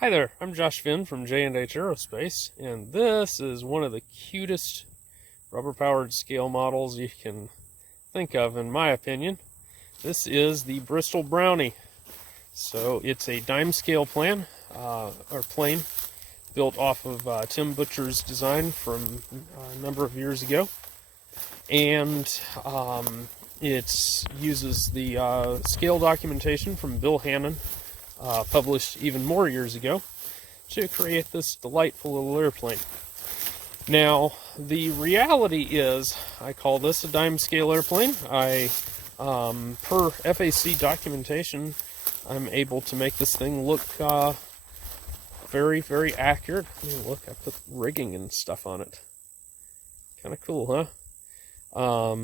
Hi there, I'm Josh Finn from J&H Aerospace, and this is one of the cutest rubber-powered scale models you can think of, in my opinion. This is the Bristol Brownie. So it's a dime scale plane built off of Tim Butcher's design from a number of years ago, and it uses the scale documentation from Bill Hannon, published even more years ago, to create this delightful little airplane. Now, the reality is, I call this a dime scale airplane. Per FAC documentation, I'm able to make this thing look very, very accurate. I mean, look, I put rigging and stuff on it. Kind of cool, huh?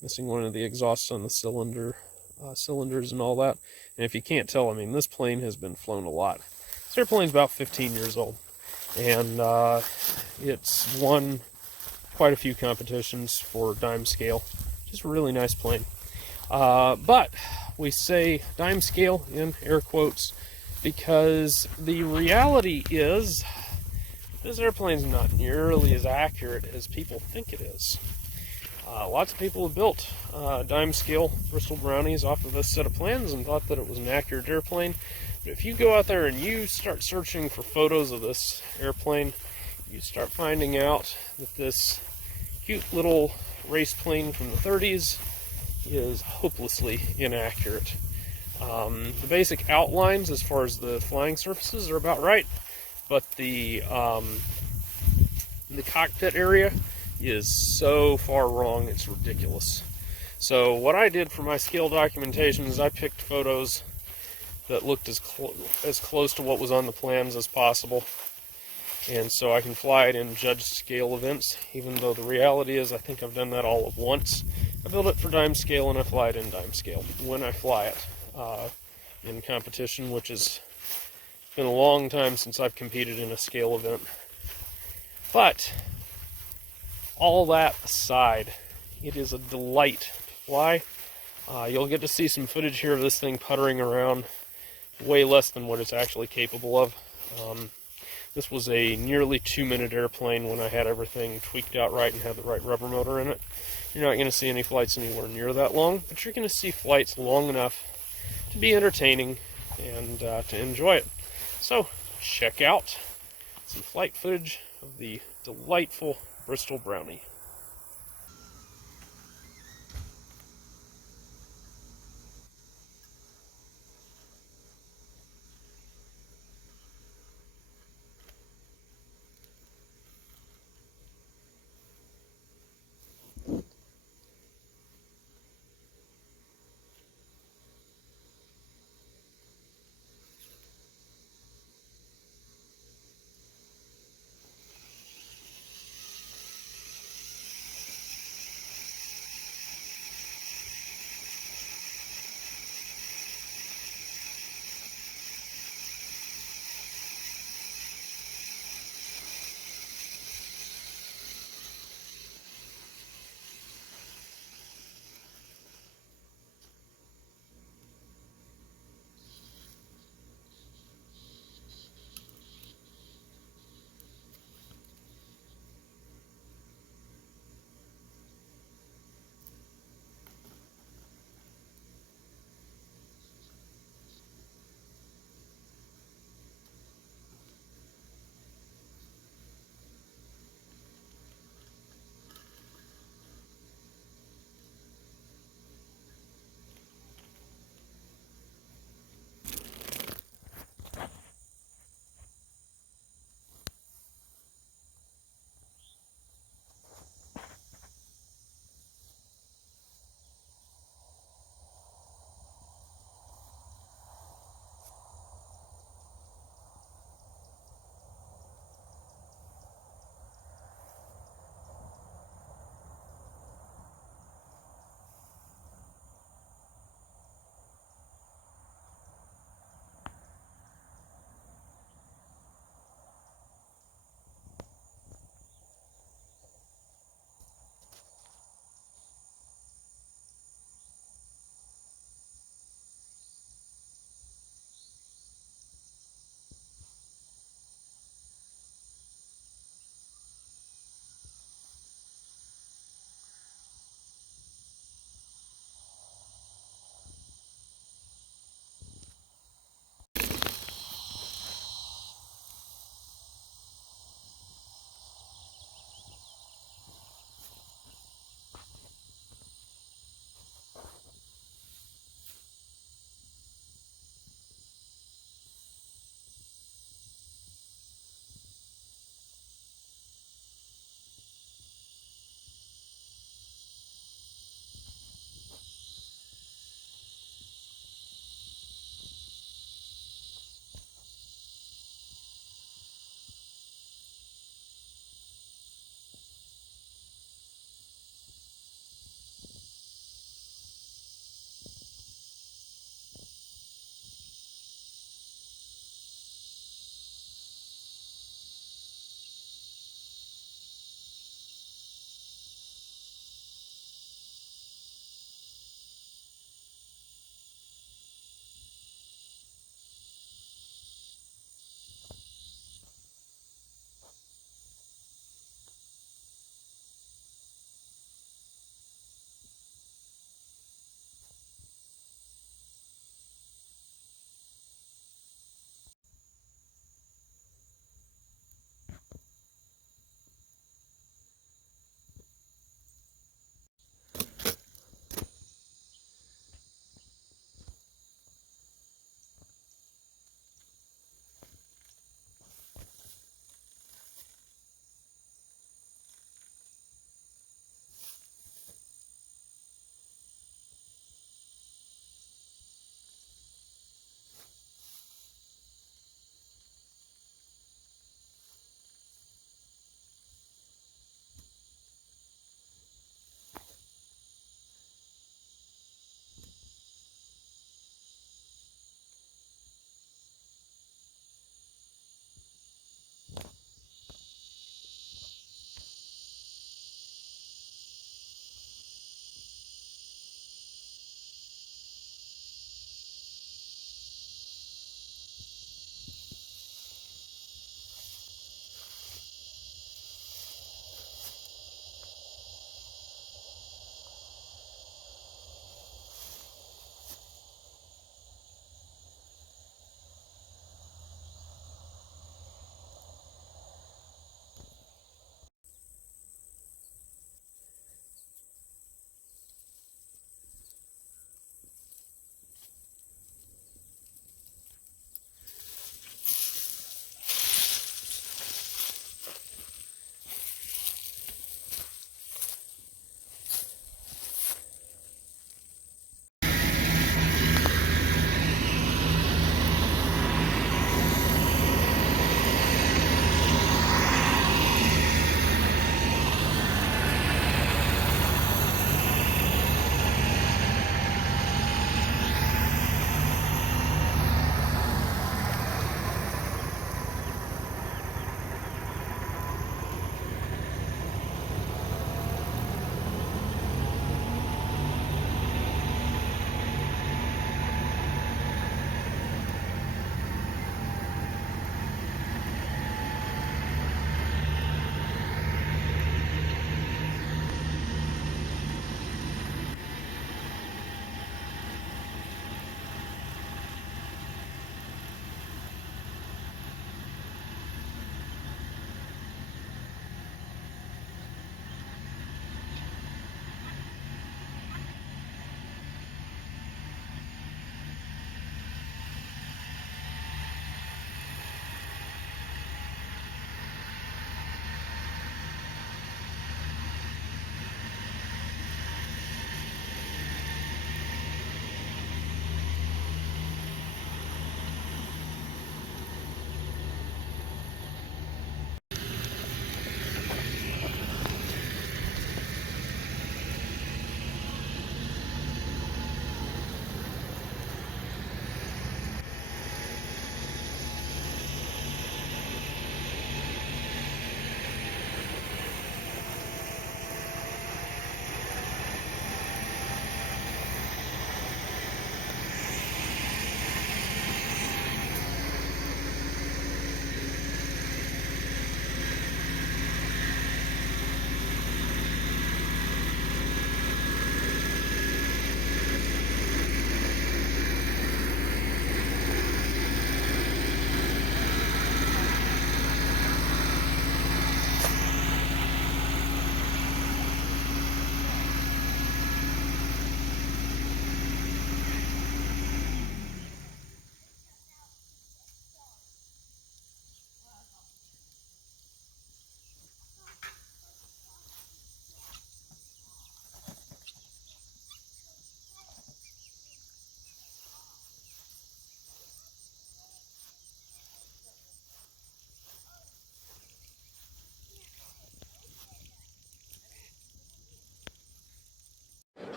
Missing one of the exhausts on the cylinders and all that. And if you can't tell, I mean, this plane has been flown a lot. This airplane's about 15 years old, and it's won quite a few competitions for dime scale. Just a really nice plane. But we say dime scale in air quotes because the reality is this airplane's not nearly as accurate as people think it is. Lots of people have built dime scale Bristol Brownies off of this set of plans and thought that it was an accurate airplane. But if you go out there and you start searching for photos of this airplane, you start finding out that this cute little race plane from the 30s is hopelessly inaccurate. The basic outlines as far as the flying surfaces are about right, but the cockpit area is so far wrong, it's ridiculous. So what I did for my scale documentation is I picked photos that looked as close to what was on the plans as possible, and so I can fly it in judged scale events, even though the reality is I think I've done that all at once. I build it for dime scale and I fly it in dime scale when I fly it in competition, which has been a long time since I've competed in a scale event. But all that aside, it is a delight to fly. You'll get to see some footage here of this thing puttering around way less than what it's actually capable of. This was a nearly 2-minute airplane when I had everything tweaked out right and had the right rubber motor in it. You're not going to see any flights anywhere near that long, but you're going to see flights long enough to be entertaining and to enjoy it. So check out some flight footage of the delightful Bristol Brownie.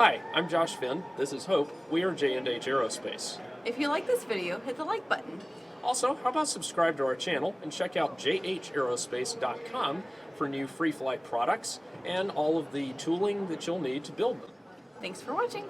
Hi, I'm Josh Finn. This is Hope. We are J&H Aerospace. If you like this video, hit the like button. Also, how about subscribe to our channel and check out jhaerospace.com for new free flight products and all of the tooling that you'll need to build them. Thanks for watching.